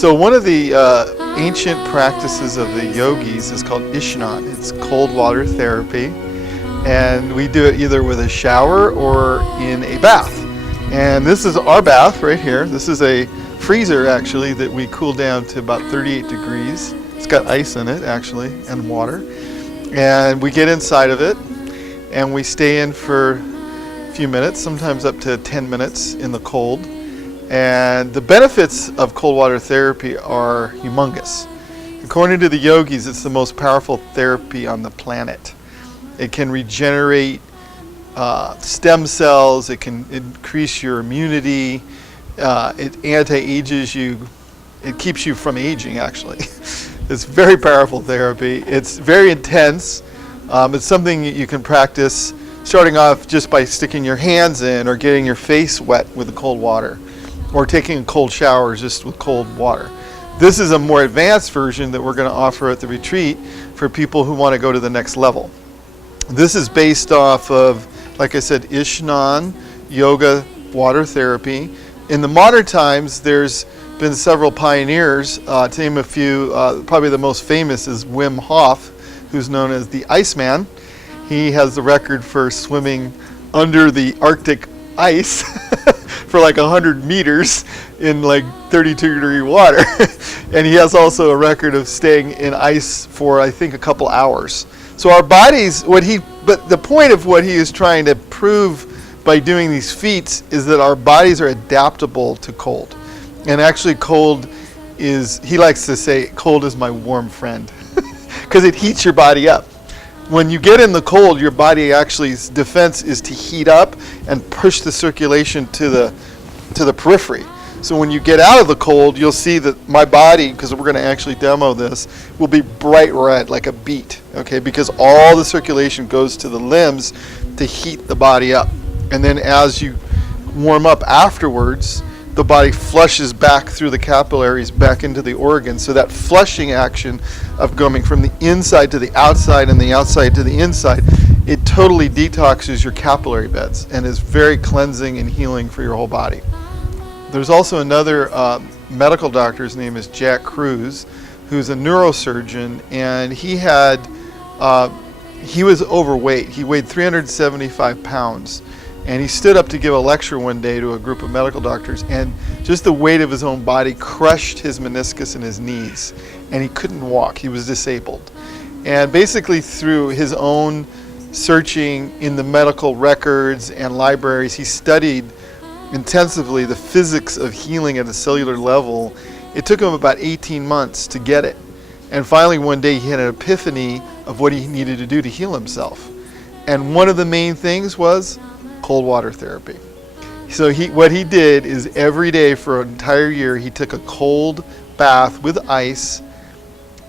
So one of the ancient practices of the yogis is called Ishnan. It's Coldwater Therapy, and we do it either with a shower or in a bath. And this is our bath right here. This is a freezer actually that we cool down to about 38 degrees. It's got ice in it actually and water. And we get inside of it and we stay in for a few minutes, sometimes up to 10 minutes in the cold. And the benefits of cold water therapy are humongous. According to the yogis, it's the most powerful therapy on the planet. It can regenerate stem cells, it can increase your immunity, it anti-ages you, it keeps you from aging actually. It's very powerful therapy. It's very intense. It's something you can practice starting off just by sticking your hands in or getting your face wet with the cold water, or taking a cold shower just with cold water. This is a more advanced version that we're going to offer at the retreat for people who want to go to the next level. This is based off of, like I said, Ishnan yoga water therapy. In the modern times, there's been several pioneers. To name a few, probably the most famous is Wim Hof, who's known as the Iceman. He has the record for swimming under the Arctic ice for like 100 meters in like 32-degree water. And he has also a record of staying in ice for, I think, a couple hours. So our bodies, but the point of what he is trying to prove by doing these feats is that our bodies are adaptable to cold. And actually cold is, he likes to say, cold is my warm friend, because it heats your body up. When you get in the cold, your body actually's defense is to heat up and push the circulation to the periphery. So when you get out of the cold, you'll see that my body, because we're going to actually demo this, will be bright red like a beet, okay? Because all the circulation goes to the limbs to heat the body up. And then as you warm up afterwards, the body flushes back through the capillaries back into the organs. So that flushing action of going from the inside to the outside and the outside to the inside, it totally detoxes your capillary beds and is very cleansing and healing for your whole body. There's also another medical doctor, his name is Jack Kruse, who's a neurosurgeon, and he was overweight. He weighed 375 pounds. And he stood up to give a lecture one day to a group of medical doctors, and just the weight of his own body crushed his meniscus in his knees, and he couldn't walk. He was disabled. And basically through his own searching in the medical records and libraries, he studied intensively the physics of healing at a cellular level. It took him about 18 months to get it. And finally one day he had an epiphany of what he needed to do to heal himself. And one of the main things was cold water therapy. So what he did is every day for an entire year he took a cold bath with ice,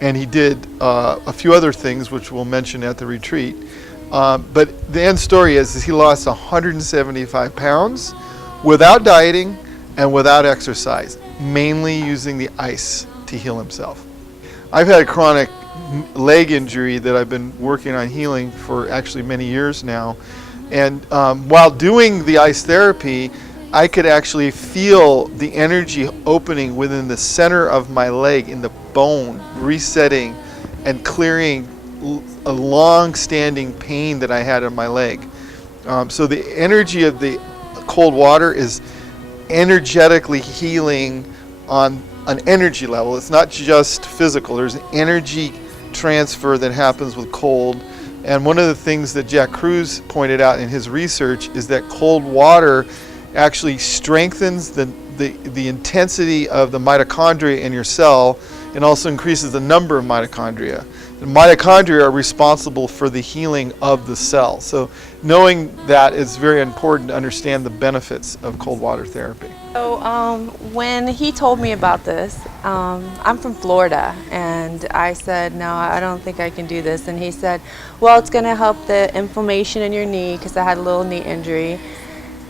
and he did a few other things which we'll mention at the retreat. But the end story is he lost 175 pounds without dieting and without exercise, mainly using the ice to heal himself. I've had a chronic leg injury that I've been working on healing for actually many years now. And while doing the ice therapy, I could actually feel the energy opening within the center of my leg in the bone, resetting and clearing a long-standing pain that I had in my leg. So the energy of the cold water is energetically healing on an energy level. It's not just physical. There's an energy transfer that happens with cold. And one of the things that Jack Kruse pointed out in his research is that cold water actually strengthens the intensity of the mitochondria in your cell, and also increases the number of mitochondria. The mitochondria are responsible for the healing of the cell. So knowing that is very important to understand the benefits of cold water therapy. So when he told me about this, I'm from Florida, and I said, no, I don't think I can do this. And he said, well, it's going to help the inflammation in your knee, because I had a little knee injury.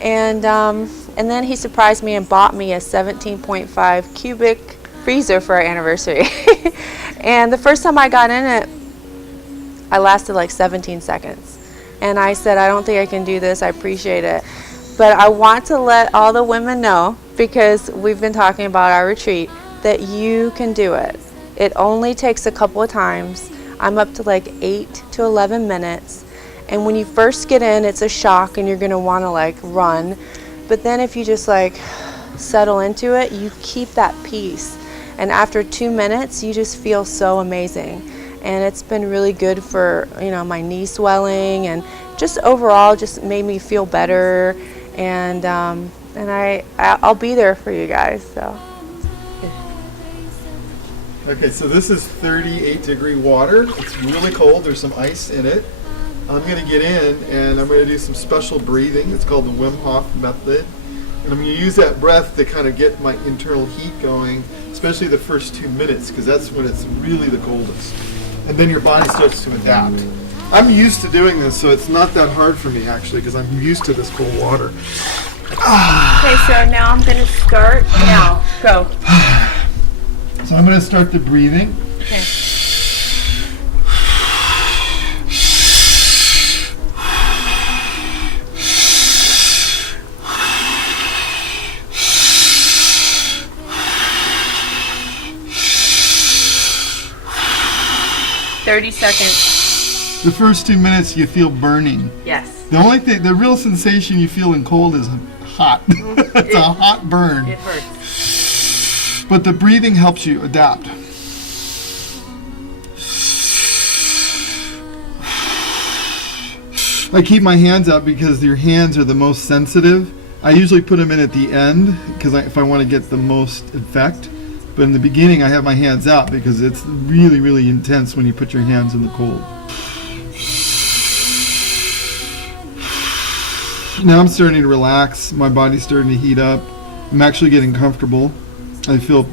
And then he surprised me and bought me a 17.5 cubic freezer for our anniversary. And the first time I got in it, I lasted like 17 seconds. And I said, I don't think I can do this. I appreciate it. But I want to let all the women know, because we've been talking about our retreat, that you can do it. It only takes a couple of times. I'm up to like 8 to 11 minutes. And when you first get in, it's a shock and you're going to want to like run. But then if you just like settle into it, you keep that peace. And after 2 minutes, you just feel so amazing. And it's been really good for, you know, my knee swelling, and just overall just made me feel better. And I'll be there for you guys. So. Okay, so this is 38-degree water. It's really cold. There's some ice in it. I'm going to get in and I'm going to do some special breathing. It's called the Wim Hof Method. And I'm going to use that breath to kind of get my internal heat going, especially the first 2 minutes, because that's when it's really the coldest. And then your body starts to adapt. I'm used to doing this, so it's not that hard for me actually, because I'm used to this cold water. Okay, so now I'm going to start. Now, go. So I'm going to start the breathing. Okay. 30 seconds. The first 2 minutes you feel burning. Yes. The only thing, the real sensation you feel in cold is hot. It's a hot burn. It hurts. But the breathing helps you adapt. I keep my hands out because your hands are the most sensitive. I usually put them in at the end because if I want to get the most effect. But in the beginning I have my hands out because it's really, really intense when you put your hands in the cold. Now I'm starting to relax. My body's starting to heat up. I'm actually getting comfortable. I feel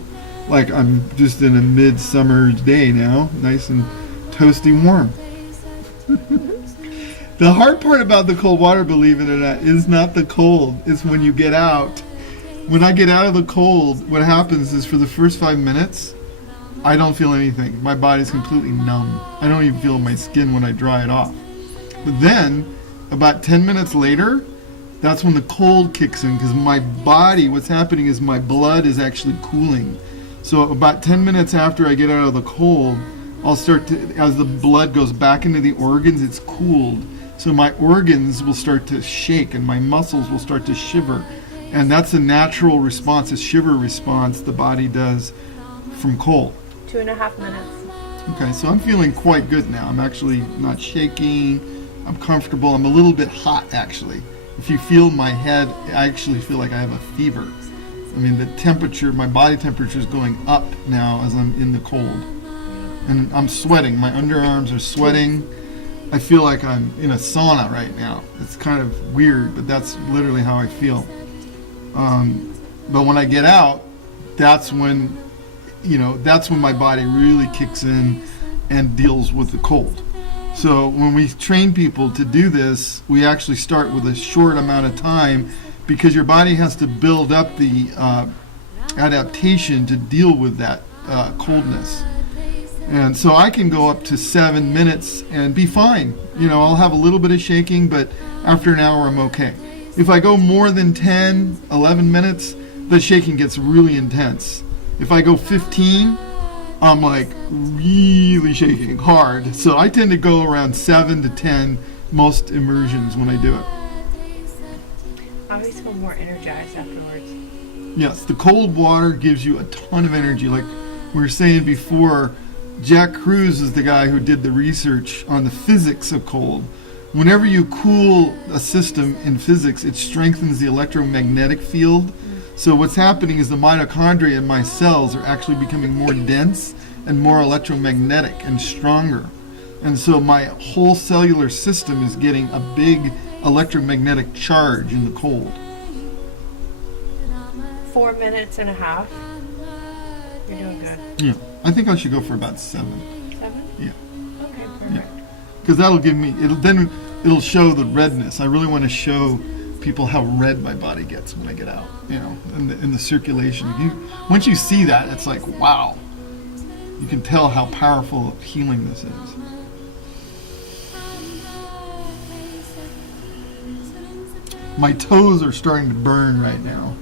like I'm just in a midsummer day now, nice and toasty warm. The hard part about the cold water, believe it or not, is not the cold. It's when you get out. When I get out of the cold, what happens is for the first 5 minutes, I don't feel anything. My body's completely numb. I don't even feel my skin when I dry it off. But then, about 10 minutes later, that's when the cold kicks in, because my body, what's happening is my blood is actually cooling. So about 10 minutes after I get out of the cold, I'll start to, as the blood goes back into the organs, it's cooled. So my organs will start to shake and my muscles will start to shiver. And that's a natural response, a shiver response the body does from cold. 2.5 minutes. Okay, so I'm feeling quite good now. I'm actually not shaking. I'm comfortable. I'm a little bit hot, actually. If you feel my head, I actually feel like I have a fever. I mean, the temperature, my body temperature is going up now as I'm in the cold. And I'm sweating. My underarms are sweating. I feel like I'm in a sauna right now. It's kind of weird, but that's literally how I feel. But when I get out, that's when, that's when my body really kicks in and deals with the cold. So when we train people to do this, we actually start with a short amount of time because your body has to build up the adaptation to deal with that coldness. And so I can go up to 7 minutes and be fine. I'll have a little bit of shaking, but after an hour I'm okay. If I go more than 10, 11 minutes, the shaking gets really intense. If I go 15, I'm like really shaking hard. So I tend to go around 7 to 10 most immersions when I do it. I always feel more energized afterwards. Yes, the cold water gives you a ton of energy. Like we were saying before, Jack Kruse is the guy who did the research on the physics of cold. Whenever you cool a system in physics, it strengthens the electromagnetic field. So what's happening is the mitochondria in my cells are actually becoming more dense and more electromagnetic and stronger. And so my whole cellular system is getting a big electromagnetic charge in the cold. 4.5 minutes. You're doing good. Yeah, I think I should go for about 7. 7? Yeah. Okay, perfect. Yeah. Because that'll give me, it'll show the redness. I really want to show people how red my body gets when I get out, in the circulation. Once you see that, it's like, wow. You can tell how powerful of healing this is. My toes are starting to burn right now.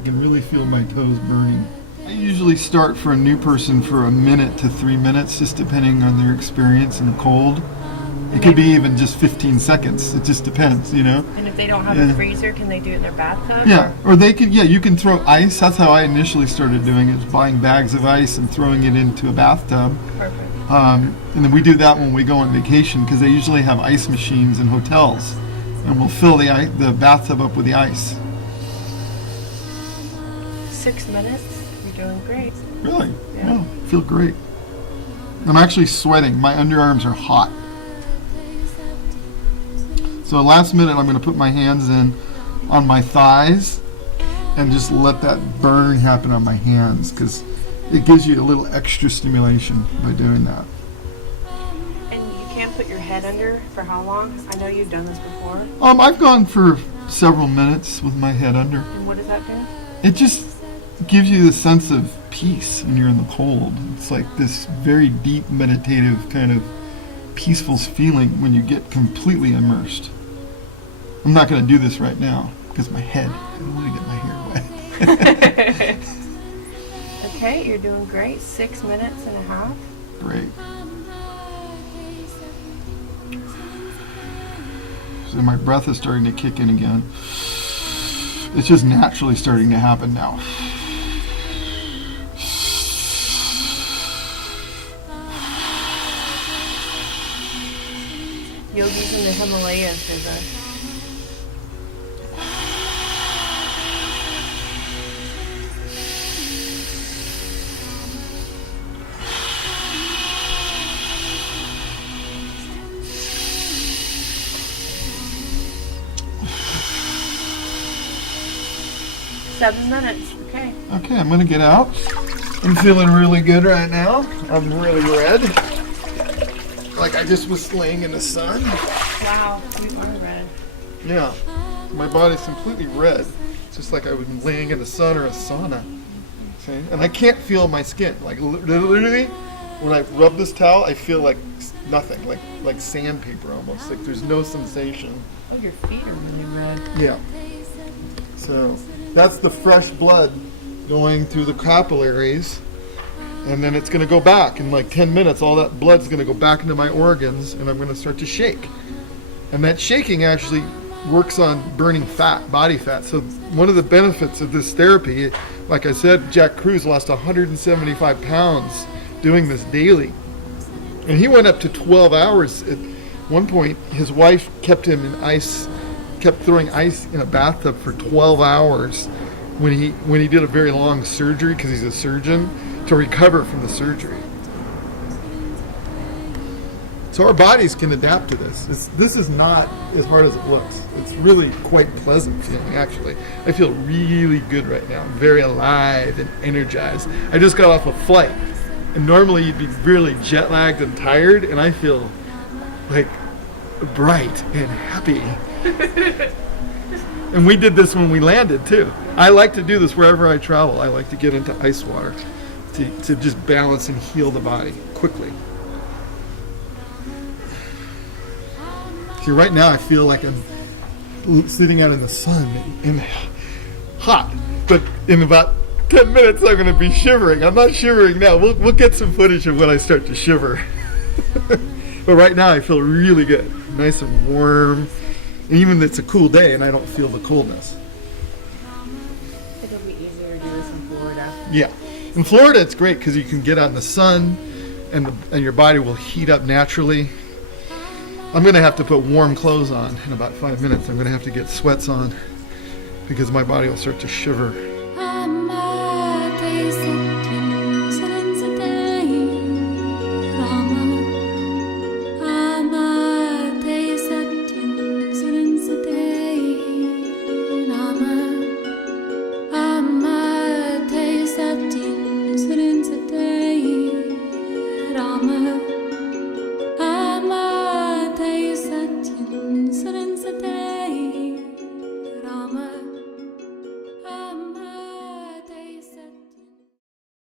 I can really feel my toes burning. I usually start for a new person for a minute to 3 minutes, just depending on their experience in the cold. It could be even just 15 seconds. It just depends, you know. And if they don't have a freezer, can they do it in their bathtub? Yeah, or they could. Yeah, you can throw ice. That's how I initially started doing it: was buying bags of ice and throwing it into a bathtub. Perfect. And then we do that when we go on vacation because they usually have ice machines in hotels, and we'll fill the bathtub up with the ice. 6 minutes. You're doing great. Really? Yeah. Oh, I feel great. I'm actually sweating. My underarms are hot. So last minute, I'm going to put my hands in on my thighs and just let that burn happen on my hands because it gives you a little extra stimulation by doing that. And you can't put your head under for how long? I know you've done this before. I've gone for several minutes with my head under. And what does that do? It just gives you the sense of peace when you're in the cold. It's like this very deep meditative kind of peaceful feeling when you get completely immersed. I'm not going to do this right now because my head, I don't want to get my hair wet. Okay, you're doing great. 6 minutes and a half. Great. So my breath is starting to kick in again. It's just naturally starting to happen now. Yogis in the Himalayas do this. Seven minutes. Okay. Okay, I'm going to get out. I'm feeling really good right now. I'm really red. Like I just was laying in the sun. Wow, you are red. Yeah, my body's completely red. It's just like I was laying in the sun or a sauna. Okay? And I can't feel my skin. Like literally, when I rub this towel, I feel like nothing, like sandpaper almost. Like there's no sensation. Oh, your feet are really red. Yeah. So that's the fresh blood going through the capillaries. And then it's going to go back in like 10 minutes. All that blood's going to go back into my organs, and I'm going to start to shake. And that shaking actually works on burning fat, body fat. So one of the benefits of this therapy, like I said, Jack Cruz lost 175 pounds doing this daily. And he went up to 12 hours. At one point, his wife kept him in ice, kept throwing ice in a bathtub for 12 hours when he did a very long surgery, because he's a surgeon, to recover from the surgery. So our bodies can adapt to this. This is not as hard as it looks. It's really quite pleasant feeling, actually. I feel really good right now. I'm very alive and energized. I just got off a flight. And normally you'd be really jet lagged and tired, and I feel like bright and happy. And we did this when we landed too. I like to do this wherever I travel. I like to get into ice water to just balance and heal the body quickly. See, right now I feel like I'm sitting out in the sun and hot, but in about 10 minutes I'm going to be shivering. I'm not shivering now. We'll get some footage of when I start to shiver. But right now I feel really good, nice and warm. Even if it's a cool day and I don't feel the coldness. It'll be easier to do this in Florida. Yeah. In Florida, it's great because you can get out in the sun and your body will heat up naturally. I'm going to have to put warm clothes on in about 5 minutes. I'm going to have to get sweats on because my body will start to shiver.